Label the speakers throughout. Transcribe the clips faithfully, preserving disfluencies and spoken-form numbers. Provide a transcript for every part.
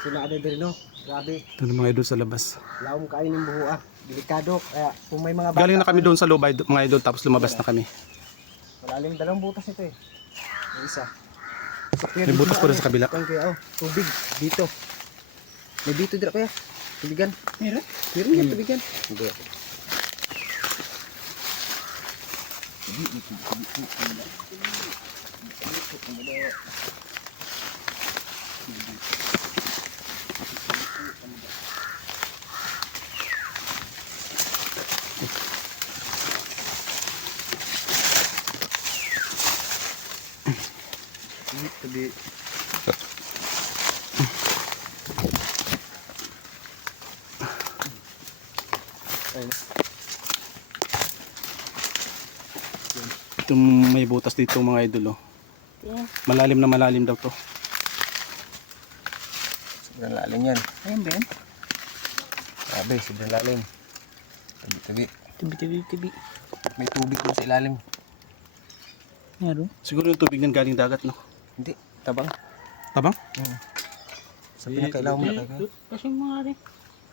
Speaker 1: Sila ada diri no. Grabe.
Speaker 2: Ito na mga idol sa labas.
Speaker 1: Laom kain ng buho ah. Delikado. Kaya kung may mga bata.
Speaker 2: Galing na kami doon sa loob idol- mga idol tapos lumabas na kami.
Speaker 1: Malalim dalawang butas ito eh. May isa.
Speaker 2: May butas po rin sa kabila.
Speaker 1: Kaya oh, tubig dito. May dito dira kaya. Tubigan.
Speaker 3: Meron?
Speaker 1: Meron yan tubigan. Hindi. Tadi
Speaker 2: Itong may butas dito mga idol oh.
Speaker 3: Yeah.
Speaker 2: Malalim na malalim daw to.
Speaker 1: sobrang lalim yan.
Speaker 3: Ayan ba yan?
Speaker 1: Grabe, sobrang lalim. Tabi-tabi.
Speaker 3: Tibi, tibi, tibi.
Speaker 1: May tubig ko sa ilalim.
Speaker 3: Meron?
Speaker 2: Siguro yung tubig ng galing dagat no.
Speaker 1: Hindi, tabang.
Speaker 2: Tabang?
Speaker 1: Hmm. Sa pinakailaw mo na kayo.
Speaker 3: Kasi mga rin.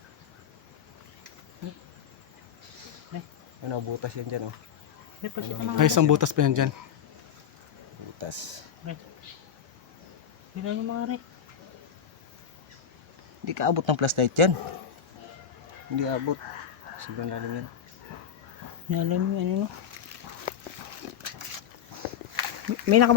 Speaker 1: Ano, butas yan dyan oh.
Speaker 3: May pasi ka
Speaker 2: Ay, isang butas pa yan dyan.
Speaker 1: Butas.
Speaker 3: Hindi yung mga rin.
Speaker 1: Hindi ka abot ng flashlight yan. Hindi abot. Sobrang lalim yan.
Speaker 3: May alam mo ano no? May, may naka